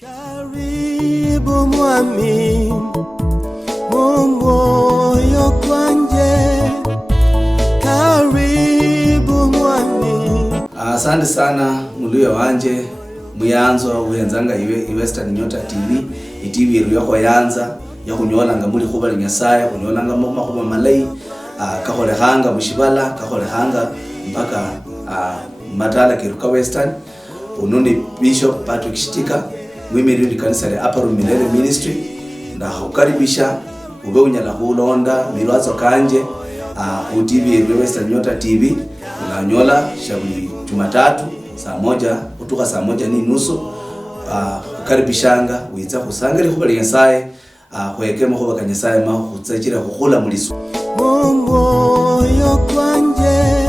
Karibu mwami mumoyo kwanje, karibu mwami. Asante sana muluya wanje muyanzo wenzanga Western Nyota TV TV iliyo kwa yanza ya kunyolanga muri kuba Nyasaye kunyolanga mu makuba malai kakolehanga mushibala kakolehanga mpaka matala kiruka Western unundi Bishop Patrick Shitika mwimiri kanisa la Upper Room Milele Ministry na hukaribisha ube unyala kulonda milwazo kanje ku TV ya Western Nyota TV unanyola shabuli Jumatatu saa moja kutoka saa moja ni nusu ukaribishanga wiza kusangari kuba Nyasaye kwekemo kuba Nyasaye ma kutsakira kukula muliso moyo kwanje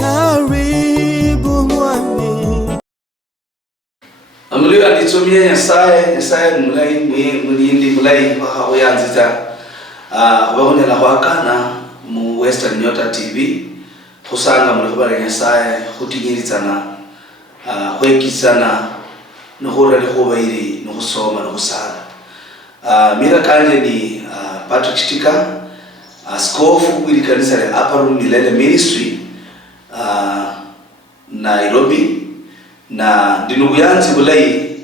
karibu mwami. Amuliwa nitumie Nyasaye mulai mulindi mulai kwa uyanzita waone la wakana mu Western Nyota TV kusanga mulikuwa Nyasaye kutigirizana kwekisana nuhura likuba ili nukusoma nukusala. Mira kanje ni Patrick Shitika askofu wili kanisa la Upper Room Milele Ministry Nairobi na dinuguyanzi bulai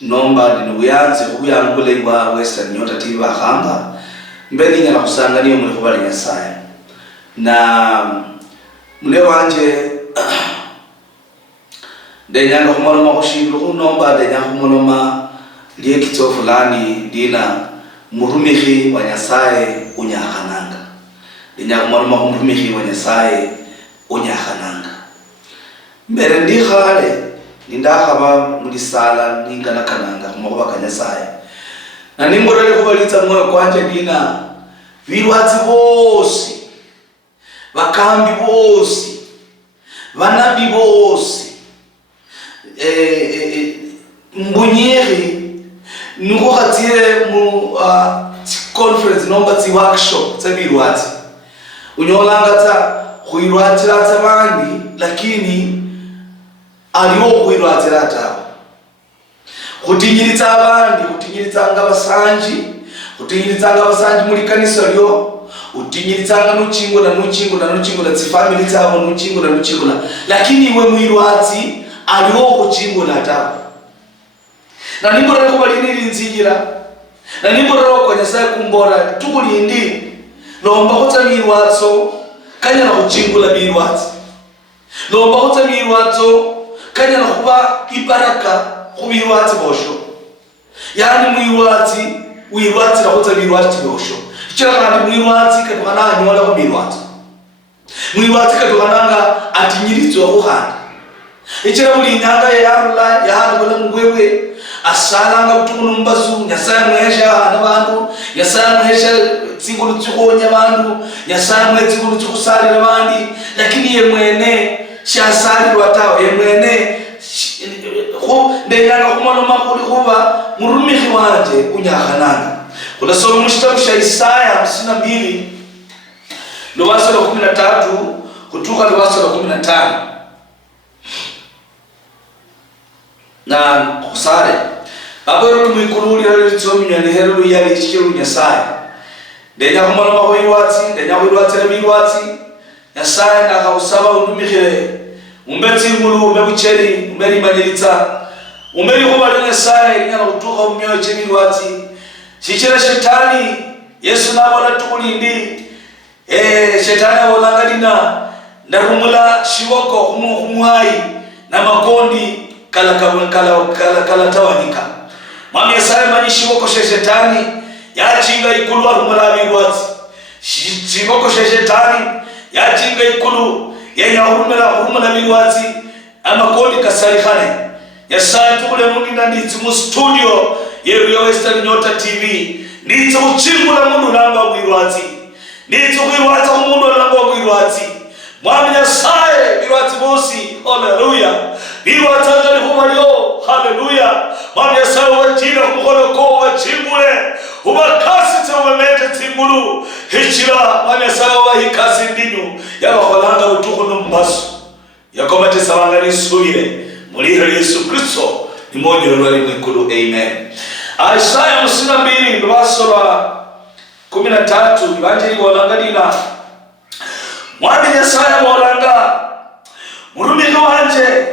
nomba dinuguyanzi kuyangu bulai wa Western Nyota TV bahanga mbeni nyala kusanga niyo mulikuwa Nyasaye na mule wanje denyanga kumoloma kushiru nomba denyanga kumoloma liye kito fulani dina murumihi wa Nyasaye unyahananga denyanga kumoloma murumihi wa Nyasaye unyahananga mbere ndi khale nindahaba muri sala ningana kananga kumoba Nyasaye na nimborele kubalitsa moyo kwanje dina virwatsi bose bakambi bose banabi bose mbunyeri nuko hatire mu conference nomba tsi workshop tsabirwatsi unyolanga ta kuirwatira tsabandi lakini aliwo kuirwatira ta kutinyiritsa abandi kutinyiritsa ngabasanji muri kanisa lyo utinyiritsa nuchingo na tsifamily tsabo nuchingo lakini iwe muirwatsi aliwo kuchingo na ta na nimbora ko baliniri nzigira na nimbora ko Nyasaye kumbora tukulindi lomba kutamirwatso kanya na kuchingula birwatsi lomba kutamirwatso kanya na kuba ibaraka kubirwatsi bosho yani muirwatsi wirwatsi na kutamirwatsi bosho kira kandi muirwatsi kadwana nyola ko birwatsi muirwatsi kadwananga atinyiritso ko handi ikira buli nyanga ya handi bula mugwewe asalanga butumu mbazu Nyasaye mwesha nabantu Nyasaye mwesha tsingulu tsukonya bantu Nyasaye mwe tsingulu tsukusalira bandi lakini ye mwene shasalirwa tawo ye mwene ko ndengana kumoloma kuli kuba murumihi wanje unyahananga kuna somo mushitabu sha Isaya 52 ndo waso la 13 kutoka ndo waso la 15 na kusare abero muikululi alitsomi nyane hero yali chikiru Nyasaye denya kumoloma ko irwatsi denya irwatsi lebirwatsi Nyasaye ndakausaba undumihire umbetsi mulu umebucheri umeri manyiritsa umeri kuba Nyasaye nyana kutuka umyoyo chebirwatsi chichira shetani Yesu nabona tukulindi shetani abolangalina ndarumula shiboko kumwai na makondi kala tawanika mwami Nyasaye manyi shiboko shetani yachinga ikulu arumula birwatsi shiboko shetani yachinga ikulu yenya hurumula birwatsi amakondi kasarihane Nyasaye tukule mundi nditsi mu studio yeru Western Nyota TV nditsi kuchingula mundu namba birwatsi nditsi birwatsi mundu namba birwatsi mwami Nyasaye birwatsi bosi haleluya birwatsi ngali humalyo haleluya mwami Nyasaye wajira kukoloko wachingule ubakasi tsemete tsingulu hichira mwami Nyasaye wahikasi ndinyu yabaholanga utuko numbasu yakomate sabanga nisubire muri Yesu Kristo imonyo lwali mwikulu. Amen. Isaya 52 verse 13 Evangelii walangalina mwami Yesaya walanga murumiki wanje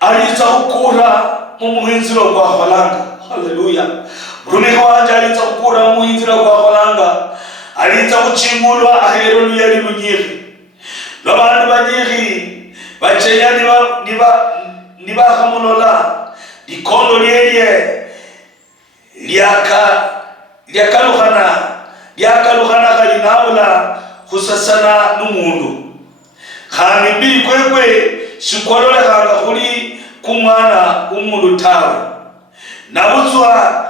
aliza kukura mu muhinziro kwa holanga. Haleluya. Murumiki wanje aliza kukura mu muhinziro kwa holanga, aliza kuchingulwa ahero luyali lunyiri lwabantu banyiri bachenya niba hamulola likondo lyelye lyakaluhana kalinabula khusasana n'umundu khandi mbili kwekwe shikololehanga khuli kumwana umundu tawe nabutswa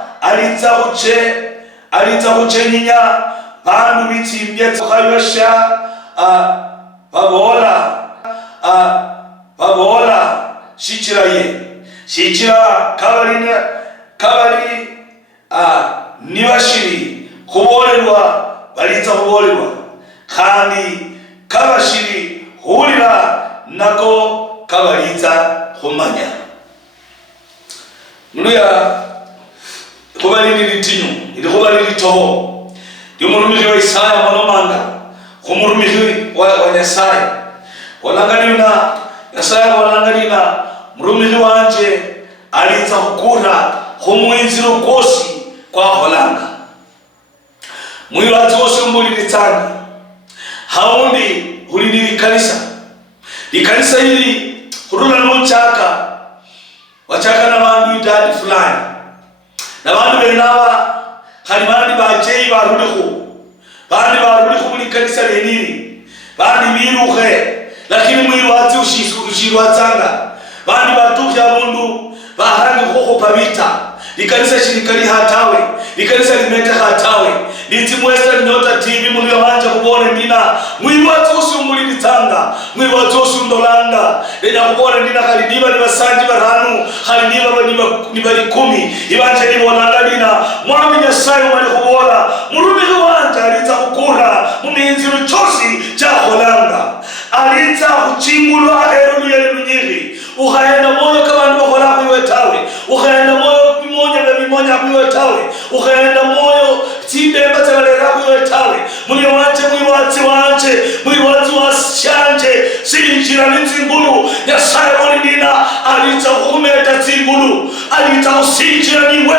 alitsa khuchenyinya bandu bitsimbye khayosha babola shichira kabali nibashiri khubolelwa balitsa khubolelwa khandi kabashiri khulira nako kabalitsa khumanya. Muluya khubalini litinyu ili khubalini litoho lyomurumikhi wa Isaya monomanga khumurumikhi wa Nyasaye walangalina. Nyasaye walangalina murumikhi wanje alitsa khukura khumuhinziro kosi kwa holanga mwiwati wose mbulilitsanga haundi hulini likanisa hili hurula nuchaka wachaka na bandu idadi fulani na bandu benawa hali bandi bachei barulihu mulikanisa lenini bandi biruhe lakini mwiwati ushirwatsanga bandi batukhya mundu baharangi khokho pabita likanisa shirikali hatawe likanisa limete hatawe liti Mwesta Nyota TV muli wanje kubone ndina mwiwati usumbulilitsanga mwiwati usundolanga lenya kubone ndina khali niba ni basanji baranu khali niba 10 ibanje libonanga ndina mwami Nyasaye mali kubona murumiki wanje alitsa kukura muminziro chosi cha holanga alitsa kuchingulwa ahero luyali lunyiri ukhaenda moyo kabandu bakhola kuiwetawe ukhaenda moyo bimonya kuiwetawe ukhaenda moyo timbemba tsabalera kuiwetawe mwiwati washanje sinjira nitsingulu Nyasaye olindina alitsa kumeta tsingulu alitsa kusinjira niwe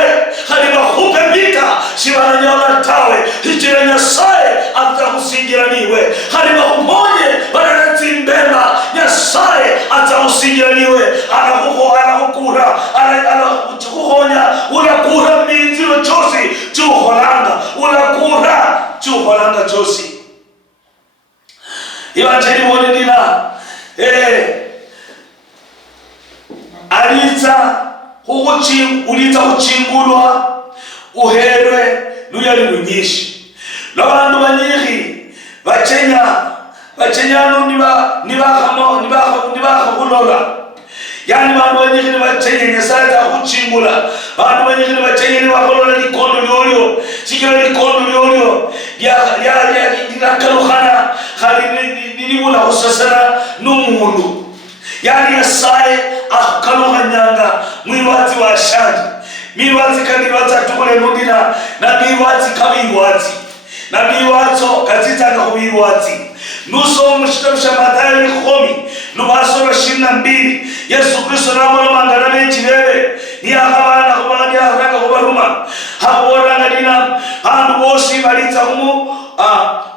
khali bakhupe mbita shibananyola tawe hijira Nyasaye alitsa kusinjira niwe khali bakhumonye barana tsimbemba Nyasaye alitsa kusinjira niwe anakukura anakukhonya ulakura minziro chosi chuholanga ulakura chuholanga chosi. Evangelii wonendina ulitsa kuchingulwa uherwe luyali lunyishi lwabandu banyikhi bachenyano nibakhakulola yani bandu banyikhi nibachenye Nyasaye takhuchingula bandu banyikhi nibachenye nibakholola likondo lyolyo shikila likondo lyolyo lyakalukhana khali nilibula khusasana n'umundu yani Nyasaye akhalukhanyanga mwiwati washanje miwati kandi watsatukhule nundina na miwati kabiwati na miwatso katitanga kubiwati nuso mushitabu sha Mathayo 10 nubaso 22 Yesu Kristo namolomanga nabechilele ni akabana kubandi aranga kubaruma haboranga dina bandu bosi balitsa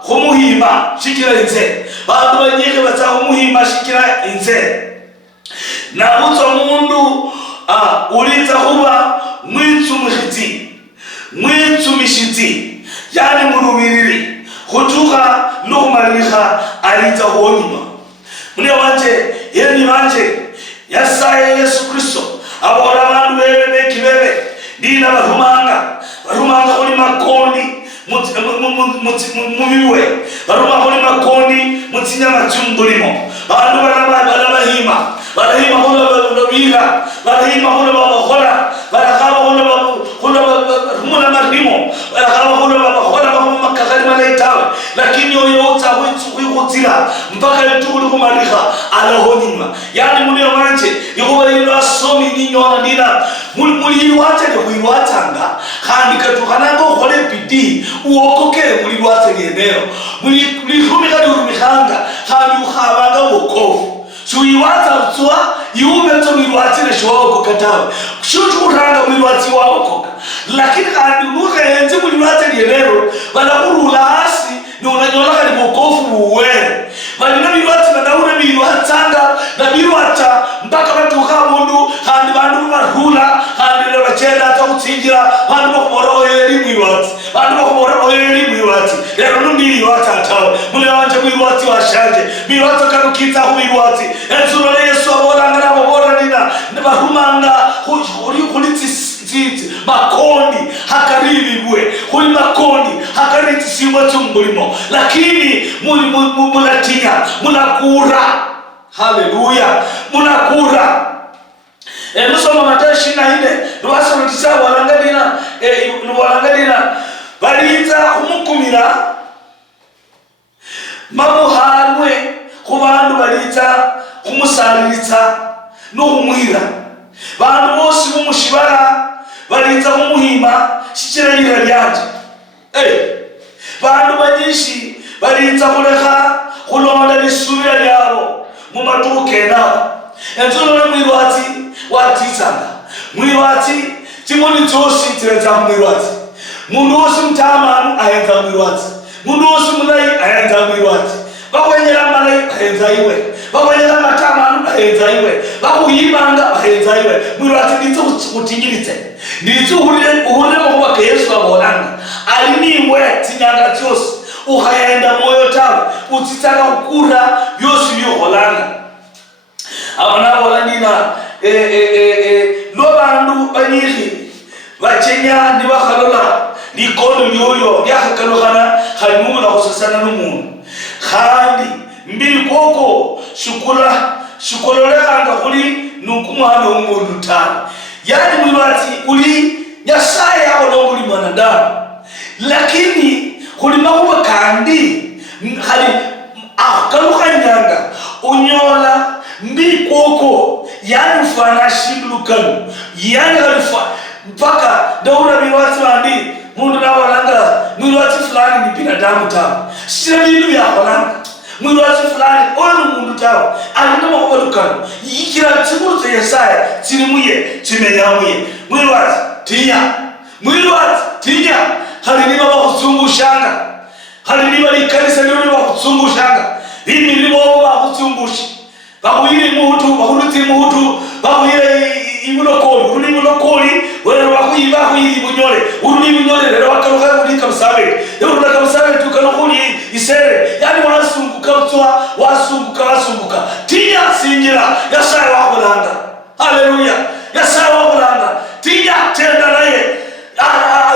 khumuhima shikira inze bandu banyike batsa khumuhima shikira inze nabutso mundu ulitsa kuba mwitsumishitsi yani murubiriri khutukha nokumalikha alitsa khuonyima mune wanje yeni banje Nyasaye Yesu Kristo abola bandu bebe bekibebe ndina barumanga khuli makondi mubiwe baruma khuli makondi mutsinyama tsungulimo bandu balabahima khula babira balahima khula babakhola balakhaba khula rumula marimo balakhaba khula babakhola bamakakali malaitawe lakini oyo utsa khutsila mpaka litukuli khumalikha alahonyima yani mune wanje yikuba lino asomi ninyona ndina mulirwate ne kuirwatanga kandi katukananga ukole bidii uokokele mulirwate lieneo mulirumika liurumikanga kandi ukhabanga wokovu suiwata utswa iume to mulirwatile shwako katawe shutu kuranga mulirwati waokoka lakini kandi nukaenze mulirwate lieneo banakurula asi ni unanyola kali wokovu uwele balina milwati na dauna milwatanga na milwata mpaka batuka mundu kandi bandu barhula kandi bachenda atawutsingira bandu bakomoro eri milwati bandu bakomoro eri milwati lero nundi milwati atawe mule wanje milwati washanje milwati kanukita ku milwati enzuro le Yesu aboranga nabo boranina nabahumanga kulitsi makondi hakaribibwe kuli makondi hakaritisimwa tumulimo lakini mulatinya munakura haleluya munakura nusoma Mathayo 24 nubasoma tisabo walangadina baliza kumukumira mamuhanwe kubandu baliza kumusaliriza no kumwira bandu bose bumushibara baliza kumuhima shikirayira lyanje bandu banyishi baliza kuleka kulonda lisubira lyabo mu matuke nabo enzulo na mwirwati watitsanga mwirwati timoni tosi tireza mwirwati mundu wose mtamanu ayenza mwirwati mundu wose mulai ayenza mwirwati bakwenyera malai ayenza iwe bakwenyera matamanu ayenza iwe bakuyibanga ayenza iwe mwirwati nditso kutingiritse nditso uhurire mukuba Yesu abonanga alinimwe tinyanga cyose ukayenda moyo tawe utitaka ukura byose byoholanga abana bolandina lo bandu banyiri bachenya ndi bakhalola likondo lyoyo lyakhakalukana khalimu na kusasana n'umuntu khandi mbili koko shukololekanga kuli nukumwana w'umuntu tano yani mwibati uli nyasaye yako nonguli mwanadamu lakini kuli makuba kandi khali akalukanyanga unyola mbili koko yani ufana shindulukanu yani khalifa mpaka daura biwati bandi mundu nawalanga mwilwati fulani ni binadamu tawo sira bindu byakolanga mwilwati fulani ono mundu tawo alina makubalukano yikira tsikulu tsa Yesaya tsilimuye tsimenyamuye mwilwati tinya haliniba bakutsungushanga haliniba likanisa lino bakutsungushanga imilimo bakutsungushi bakuyire muhutu bakuruti muhutu bakuyire imulokoli uruli mulokoli wera bakuyiba kuyiri bunyole uruli bunyole rero bakaruka muri kamusabe uruli kamusabe tukanokuli isere yani wasunguka tinya singira Yesaya wakolanga haleluya Yesaya wakolanga tinya tenda naye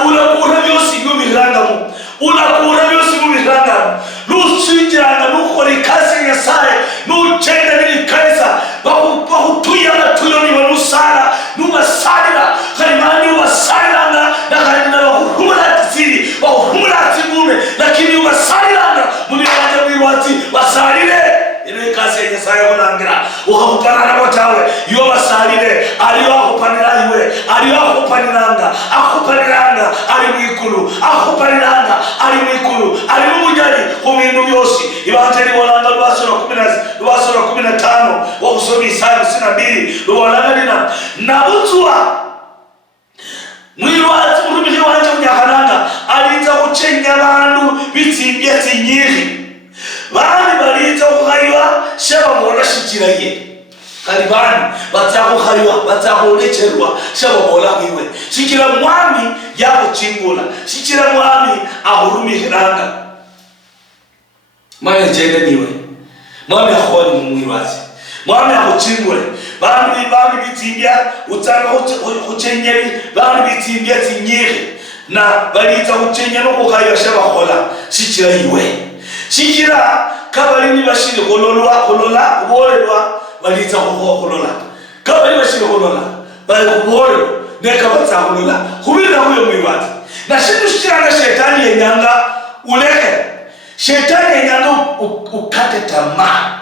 unakura byosi gubirangamu unakura byosi gubirangamu lusinjiranga nukori kasi Yesaya nuchenda ni kaisa bakutuya na tuyo ni wanusara numasalira kalimani wasaliranga na kalimani wakuhumula tisiri wakuhumula tigume lakini wasaliranga mubiwanja mwirwati wasalire ine kasi Yesaya wanangira wakupana na watawe yo wasalire aliyo akupanira iwe aliyo akupaniranga ali mwikulu akupaniranga ali mwikulu ali mujali kumindu byosi ibanteni walanga lwasura 15 wakusoma Isaya 52 lwalanga lina nabutwa mwirwati murumije wanje unyakananga aliza kuchenya bandu bitimbye tinyiri bani baliza kukhaywa shaba mona shikiraye kalibani batakukhaywa batakulecherwa shaba mola kwiwe shikira mwami yakuchingula shikira mwami ahurumikiranga mwami jende niwe mwami akhoni mwirwati mwami akuchingule bandu bitimbya utanga kuchenyeri bandu bitimbya tinyiri na baliza kuchenya no kukhaywa shaba khola shikira iwe shikira kabalini bashiri kholola kubolelwa baliza kholola kabali bashiri kholola bali kubolelwa neka batsakholola khubira huyo mwibati na shindu shikiranga shetani yenyanga uleke shetani yenyanga ukate tamaa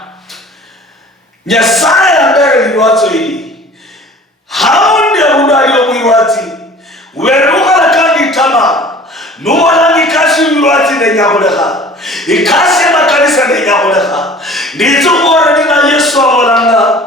Nyasaye ambaye liwazo hili haundi abudalio mwirwati werukala kandi tama numonanga ikasi mwirwati nenyakoleha ikasi ya makanisa nenyakoleha ndizo kora nina Yesu amolanga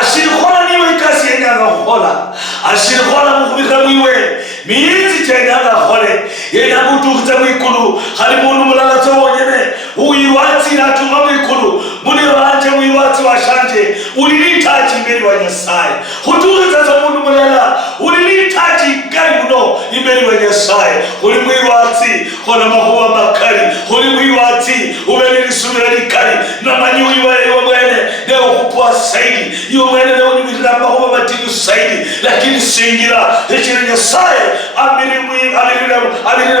ashirikona niwe ikasi yenyaga kukola ashirikona mukubika mwiwe miizi chenyaga kole yenyaga utukita mwikulu hali mundu mulala tawonyene uiwati natuma mwikulu muni wanje uiwati washanje ulilitaji mbeli wa Nyasaye hutukita za mundu mulala ulilitaji gari muno imbeli wa Nyasaye uli mwiwati hola mahuwa makari uli mwiwati ubeli nisumira likari na manyu iwa mwene leo kupua saidi iwa mwene leo nimikila mahuwa matinu saidi lakini singira hechini Nyasaye amiri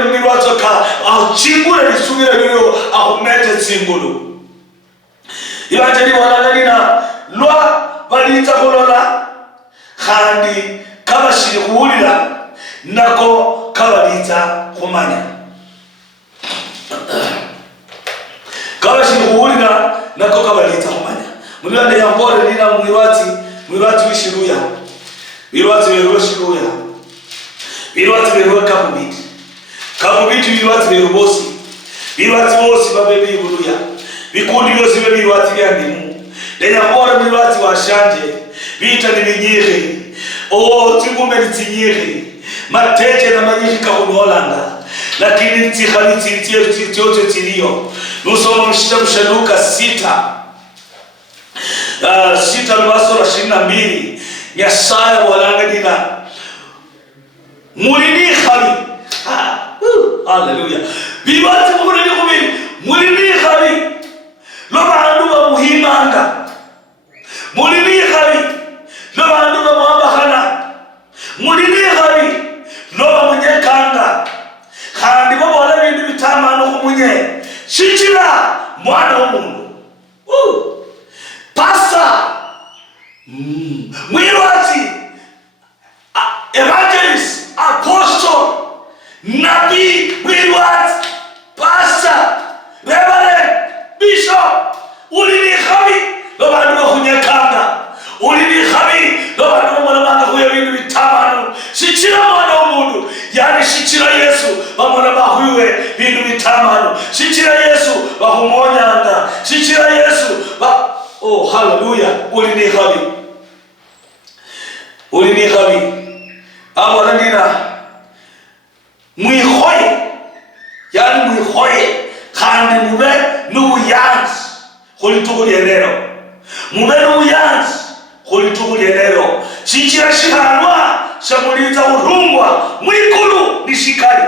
mwiwati waka chingula nisumira lio ahumete tsingulu iwanjeli wanangalina lwa balita kulola khandi kabashiri kuhulila nako kabalita kumanya kabashiri kuhulila nako kabalita kumanya mulwande yambore nina mwirwati wishiruya wirwati weruwe shiruya wirwati weruwe kabubiti wirwati werubosi wirwati bosi babebi ibuluya bikundi byose bebirwati byandimu lenyambore mwirwati washanje bita nibinyiri tingumbe nitinyiri mateje na manyiri kahunolanga lakini ntiyote tiliyo nusoma mshaluka 6 lwasora 22 Nyasaye walanga dina mulini khali haleluya bibati mulini kubiri mulini khali loba anduba muhimanga mulini khali loba anduba muambahana mulini khali loba munyekanga khandi bobola bintu bitamano kumunye shichira mwana womundu pasta mwirwati evangelist apostle nabi mwirwati pasta reverend bishop ulini khabi loba nduba kunyekanga ulini khabi loba nduba mwana huyo bintu bitamano shichira mwana womundu yani shichira Yesu bamona bahuwe bintu bitamano shichira Yesu bahumonyanga shichira Yesu oh hallelujah ulini khabi abona ndina mwihoye yani mwihoye kandi mube nubuyanzi kulitukulyenero mube nubuyanzi kulitukulyenero shichira shihanwa shamuliza urungwa mwikulu ni shikari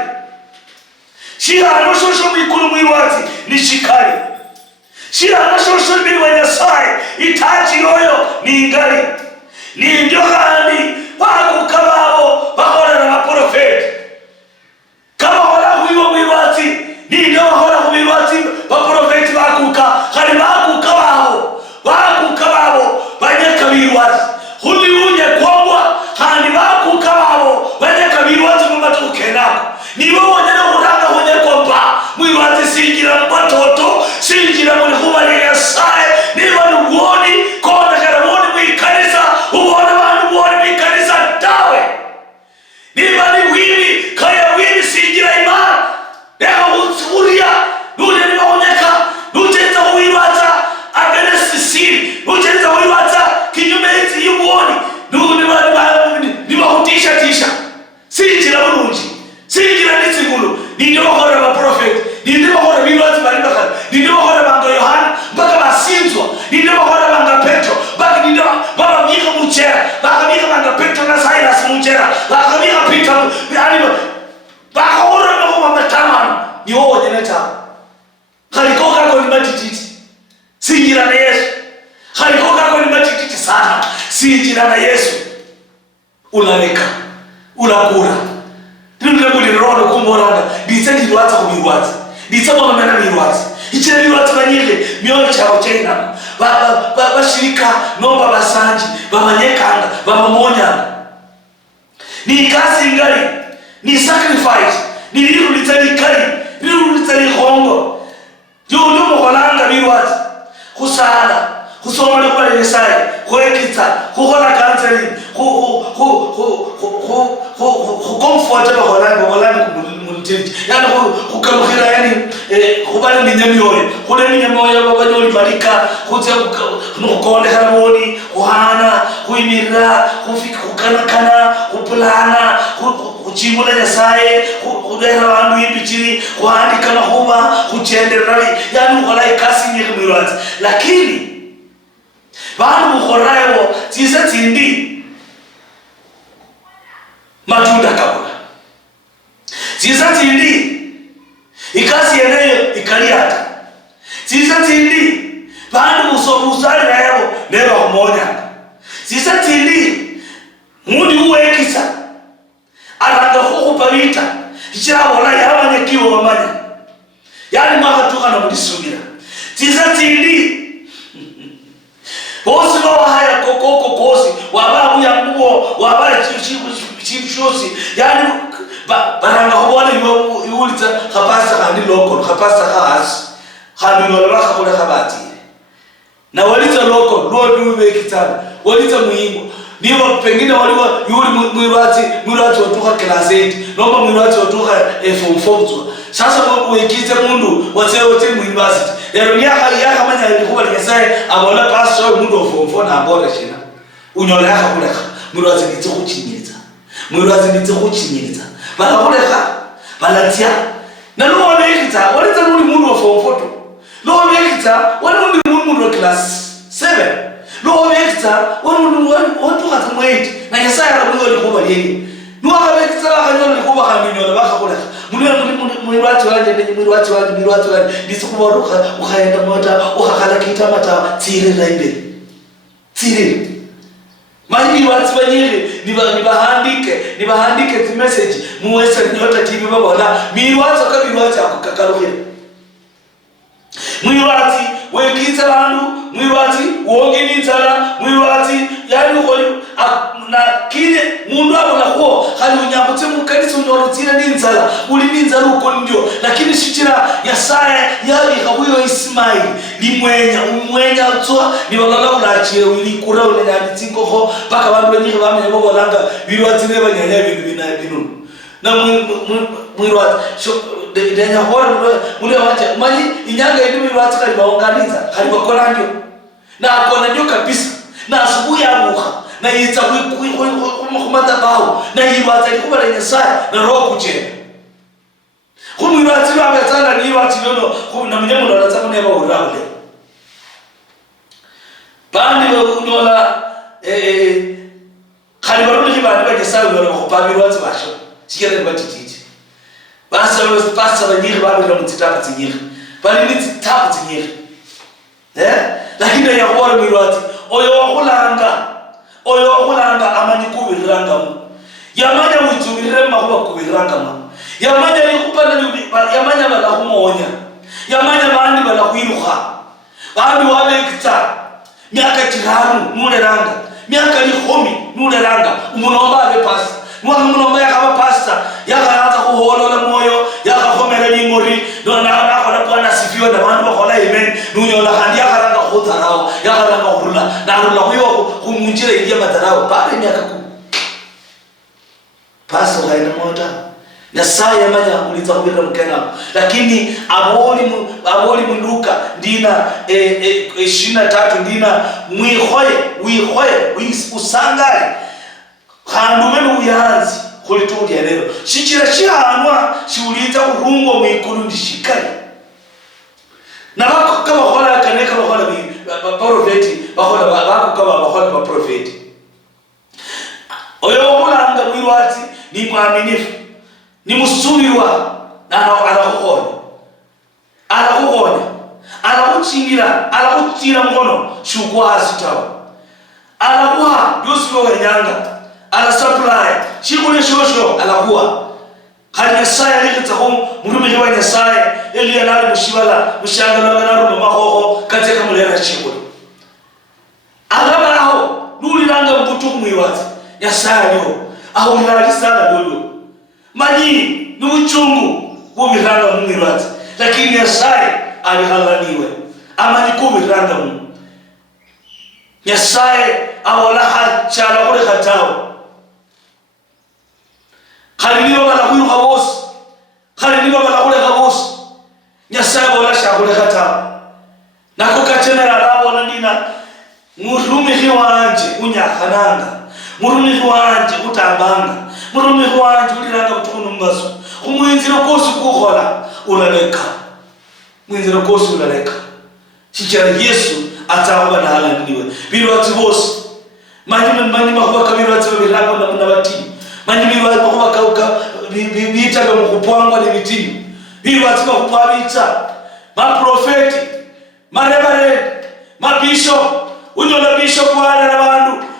shihano shosho mwikulu mwirwati ni shikari shihano shosho mbili wa Nyasaye itaji yoyo ni ingari ni ndio kandi bakukababo bakora na maprofeti kama hola huyo mwirwati ni ndio hola mwirwati baprofeti bakuka kali bakukababo banyeka mwirwati huliunye kwangwa kandi bakukababo banyeka mwirwati mumatukenako nibo wonyene uranga honye komba mwirwati singira mbatoto singira muri kuba ni Nyasaye niba nuwoni kona karamoni mwikanisa ubona abantu bone mwikanisa dawe niba ni wibi kaya wibi singira imana reka utsuria nuje niba onyeka nujenza wirwata abenesisiri nujenza wirwata kinyume hizi yuboni niba hutisha singira burunji singira nitsigulu ninde bakora ba prophet ninde bakora birwati bari bakara ninde bakora banga Yohana mpaka basinzwa ninde bakora banga Petro baka ninde baba mika muchera baka mika banga Petro na Silas muchera baka mika Peter yani baka ora na kwa matamano ni wao jeneta kalikoka kwa matititi singira na Yesu kalikoka kwa matititi sana singira na Yesu unaleka unakura ndio mbuli roho kumoranga ditsendi lwatsa kubirwatsa ditsamo mena mirwatsa ichile lwatsa banyile myoyo chao chena bashirika nomba basanji babanyekanga babamonya ni kazi ngali ni sacrifice ni liru litali hongo ndio muholanga birwatsa kusala kusoma lekwa lesai kwekitsa kuhola counseling comfort ba Holland kumulititi yani kukamukhira yani kubali minyamyoyo kule minyamyoyo babanyoli malika kutse nukonde haraboni kuhana kuimirira kufika kukanakana kuplana kuchimula Nyasaye kudera bantu ibichiri kuandika mahuba kuchenderera yani ukhola ikasi nyike mwirwazi lakini bantu bukhorayo tisa tindi matunda kabula tisa tindi ikasi yeneyo ikaliata tisa tindi bantu busobusali nabo neba kumonya tisa tindi mudi uwekisa aranga khukupavita ichirabona yabanyekiwo bamanya yani mwakatuka na mulisubira tisa tindi bosi bawahaya kokoko kosi wababu ya nguo wabala chipshosi yani baranga khobona iwulitsa khapasa khandi local khapasa khasi khandi yola bakhola khabati na walitsa local lo bekitsana walitsa muingo niba pengine waliwa yuli mwirwati watuka class 8 noma mwirwati watuka form 4 sasa wekitse mundu watsewote mu university lero yaka manya ilikuwa Nyasaye abona pastor mundu wa form 4 na abona china unyola yaka kuleka mwirwati nitse kuchinyiriza balakuleka balatia na lo wekitsa walitsa mundu wa form 4 lo wekitsa wali mundu wa class 7 lo wekitsa watu katamweti na Nyasaye arabuyo likuba yeye nuwa wekitsa akanyola likuba kaminyola bakakuleka mwirwati wanje ndisukubaruka ukaenda mota ukakala kitamata tsirira imbere tsirira mali mwirwati banyire nibahandike the message muwese nyota TV babona mwirwati akabirwati akakalukira mwirwati wekitsa bantu mwirwati wonge ninzala mwirwati yani ukoli na kile mundu abona ko hali unyakutse mukanisa unyorotsira ninzala uli ninzala uko ndio lakini shikira Nyasaye yali kabuyo Ismail umwenya tsoa ni balala ulachire wili kura ulenyanditsingo ho baka bantu benyike bamenye bobolanga birwati ne banyanya bintu binunu na mwirwati denya hora mule wacha mali inyanga idumi birwati kali baonganiza kali bakora ndio na akona ndio kabisa na asubuhi amuka na yitsa kumata bawo na yibaza likuba Nyasaye na roho kuchena kumwirwati babetsanga niwati nono na mnyemo ndo nataka neba urabule bandi unyola khali baruni kibandi Nyasaye ndo bakupabirwati basho sikere batititi basa pasa banyiri babira mutitaka tsinyiri bali nititaka tsinyiri lakini yakubona mwirwati oyo wakulanga amani kubiranga mu yamanya witubirire makuba kubiranga mu yamanya likupana yamanya balakumonya yamanya bandi balakwiruka bandi wabekita miaka 5 nuleranga miaka 10 nuleranga umunomba abe pasta umunomba yakaba pasta yakaanza kuholola moyo yakahomera limori dona nakona bwana sifiwe na bantu bakola amen nunyola handi yakaranga khutarao yakaranga kurula narula kuyo kumunjira idia matarao pale miaka 10 pasta haina mota Nyasaye amanya uliza kubira mkena lakini aboli munduka ndina 23 ndina mwihoye usangale khandumenu uyanzi kulitudi ya lero shichira shihanwa shiulita urungo mwikulu ndishikali na bako kama hola kaneka hola profeti bako kama hola profeti oyo mulanga mwirwati ni mwaminifu ni musubirwa na anakuhonya anakuchingira anakutira mkono shukwa asitawa anakuha yosibo wenyanga ala supply shikule shosho alakuwa khali Nyasaye alikitaho murumi wa Nyasaye eli anali mushibala mushangalo ngaro mahoho katika mulera shikule agabaraho nuliranga mbutu mwirwati Nyasaye yo aho mulali sana dodo mani nuchungu bubiranga mwirwati lakini Nyasaye alihalaniwe amani kubiranga mu Nyasaye awala hachala kule katao khaliniwa bala huyu khabosi khaliniwa bala kule khabosi Nyasaye wala shakule katao nako kachenera rabo nandina murumihi wanje unyakhananga murumihi wanje utambanga murumihi wanje uliranga kutukunu mbazo umwinzira kosi kukhola ulaleka mwinzira kosi ulaleka chichara Yesu atawa na halandiwe birwati bose manyi makuba kabirwati babirako na munabati manyi birwati makuba kauka bita ga mukupangwa ne bitini birwati makuba bita ma profeti ma reverend ma bishop unyola bishop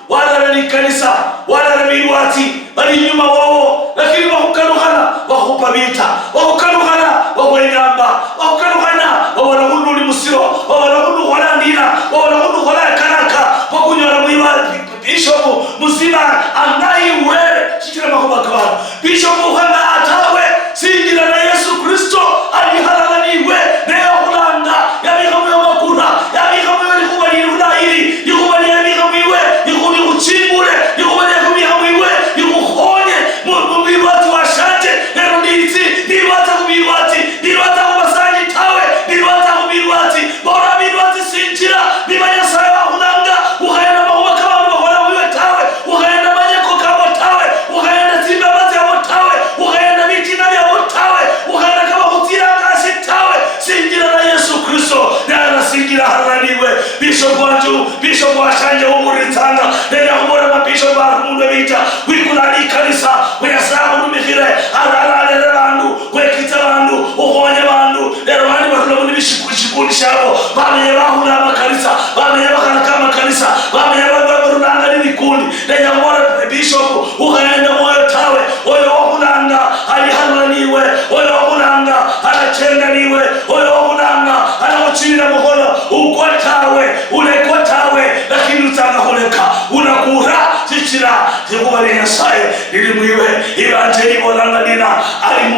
wala ni kanisa wala birwati bali nyuma wao lakini wakukanuhana wakupa bita wakukanuhana wakuenyamba wakukanuhana wala hulu musiro wala hulu holandina wala hulu hola kanaka wakunyola mwiwati bishop musima anaiwe chikira makoba kwa bishop hana atawe singira na Yesu Kristo alihalaniwe na yakulanga yabihamwe makura yabihamwe likubali ulahiri likubali yabihamwe likubali uchimbure likubali yabihamwe likukhonye mubirwati washanje eruditi birwata kubirwati birwata kubasanyi tawe birwata kubirwati bora birwati sinjira bimanya sawa kulanga ukaenda mahuwa kama mbahola wiwe tawe ukaenda manyeko kama tawe ukaenda timba bati ya tawe ukaenda mitina ya tawe ukaenda kama kutira kasi tawe sinjira na Yesu Kristo na sinjira haraniwe bishop washanje umuritanga nenda kumora mabishop barumunwe bita wikulani kanisa weyasabu numihire ararare bandu wekita bandu ukonye bandu lero bandi bakulabundi bishikundi shabo bamenye bahura makanisa bamenye bakanaka makanisa bamenye barunanga n'ibikundi nenda kumora bishop ukaenda moyo tawe oyo wakulanga ali haraniwe oyo wakulanga arachenganiwe oyo wakulanga anakuchira mukono ukotawe ulekotawe lakini utangahuleka unakura chichira yekubali Nyasaye lili mwiwe ibanje libolanga dina ali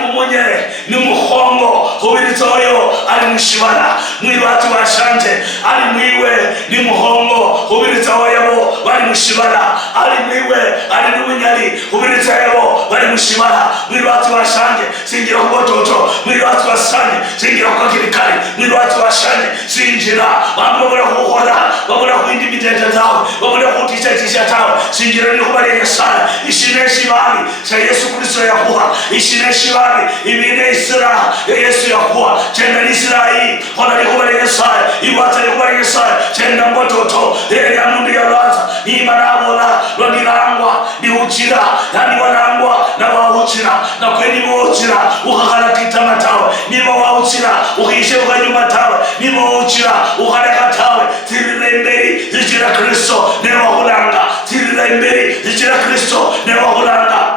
mumunye ni mukhongo hubiritoyo ali mushibala mwibatu washanje ali mwiwe ni mukhongo hubiritoyo bali mushibala ali mwiwe ali munyali hubiritoyo bali mushibala mwibatu washanje singira kubototo mwibatu washanje singira kukirikali mwibatu washanje singira bamubura kuhora bamubura kuindimideta tawe bamubura kuticha tawe singira ni kubali Nyasaye ishineshi bali sa Yesu Kristo yakuha ishineshi bali ibine isra Yesu yakuha chenda Israeli hona ni kubali Nyasaye ibata ni kubali Nyasaye chenda mbototo ya mundu ya laza ni marabola londirangwa ni uchira yani wanangwa na wauchira na kweni wauchira ukakala kitama tawe ni wauchira ukishe ukanyuma tawe ni wauchira ukaleka tawe tiriremberi zichira Kristo ne wahulanga tiriremberi zichira Kristo ne wahulanga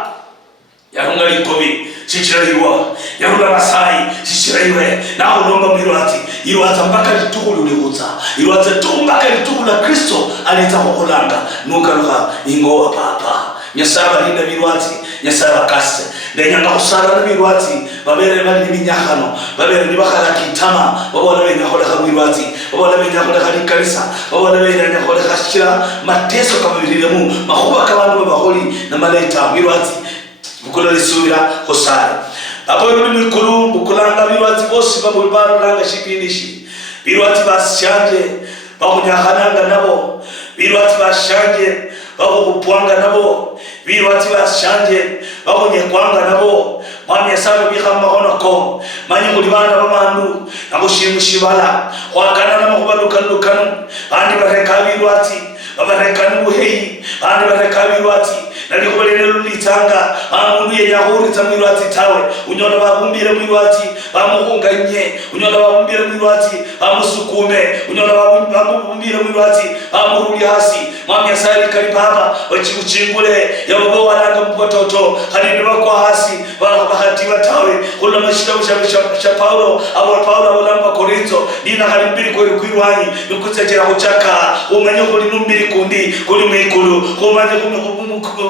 yarunga likobi zichira liwa yarunga masai zichira iwe na ulomba mwirwati iwaza mpaka litukulu liuza iwaza tumbaka litukulu la Kristo alita wahulanga nukaruha ingowa papa Nyasaye linda mirwati Nyasaye bakase ndenyanga kusala na mirwati babere bali n'iminyakano babere nibakala kitama babona benyakola mirwati babona benyakola kanisa babona benyakola kashira mateso kabiremu makuba kabantu babaholi na malaita mirwati bukola lisubira kosara abo ruri mikuru bukulanga mirwati bose babulbaro langa shipinishi mirwati bashanje bakunyakananga nabo mirwati bashanje bakupwanga nabo birwati bashanje bakonye kwanga nabo mwami yasabe bikamba honoko manyi kulibana bamandu nakushimushibala wakana na makubalukanu bandi bareka birwati babarekanu buheyi bandi bareka birwati nalikubalene lulitanga amundu yeyahuri tamirwati tawe unyola babumbire mwirwati bamuhunganye unyola babumbire mwirwati bamusukume unyola babumbire mwirwati bamuruli hasi mwami yasabe kalibaba wachikuchingule yabogo walanga mpototo halinde bakwa hasi bahati batawe kula mashitabu sha Paulo Paulo walamba Korinto dina halimbiri kwirwani nukutsetera kuchaka umenye kuli numbiri mwikundi kuli mwikulu kumanye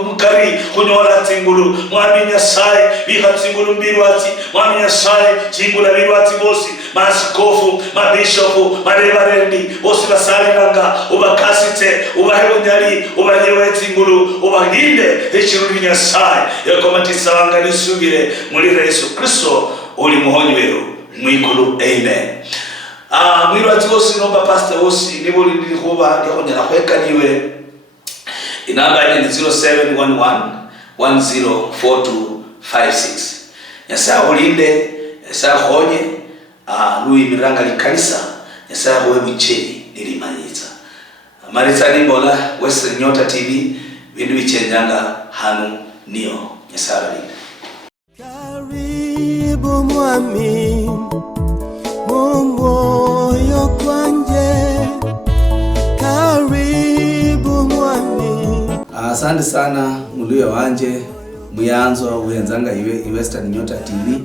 mukari kunyola tingulu mwami Nyasaye biha tingulu mbirwati mwami Nyasaye chingula birwati bosi masikofu mabishopu marebarendi bosi basaliranga ubakasite ubahebonyali ubayewe tingulu ubaginde hechiruri Nyasaye yakomatisa wanga nisubire muri Yesu Kristo uli muhonywero mwikulu amen. Mwirwati bosi nomba pastor bosi nibo lindi kuba yakonyala kwekaniwe inamba ni 0711104256. Nyasaye ulinde, Nyasaye honye, lui miranga likanisa, Nyasaye wewe bicheni nilimanyita. Marita ni bola Western Nyota TV bindu bichenyanga hanu niyo. Nyasaye ulinde. Karibu mwami moyo kwanje, karibu mwami. Asante sana muluyo wanje muyanzo uhenzanga iwe Western Nyota TV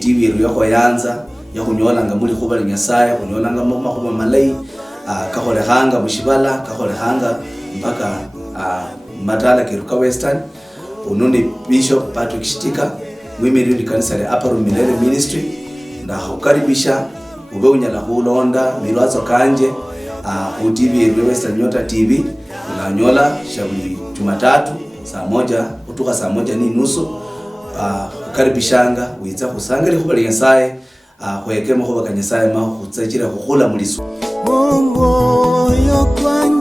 TV yeru yako yanza yakunyolanga muri kuba Nyasaye kunyolanga makuba malai kahole hanga mushibala kahole hanga mpaka matala kiruka Western unundi Bishop Patrick Shitika mwimiri ndi kanisa le Upper Room Milele Ministry na hukaribisha ube unyala kulonda milwazo kanje TV yeru Western Nyota TV unanyola shabuli Jumatatu saa 1 kutoka saa 1:30 kukaribishanga wiza kusangale kubali Nyasaye kwekema kuba Nyasaye ma kutsakira kukula muliso moyo kwanje.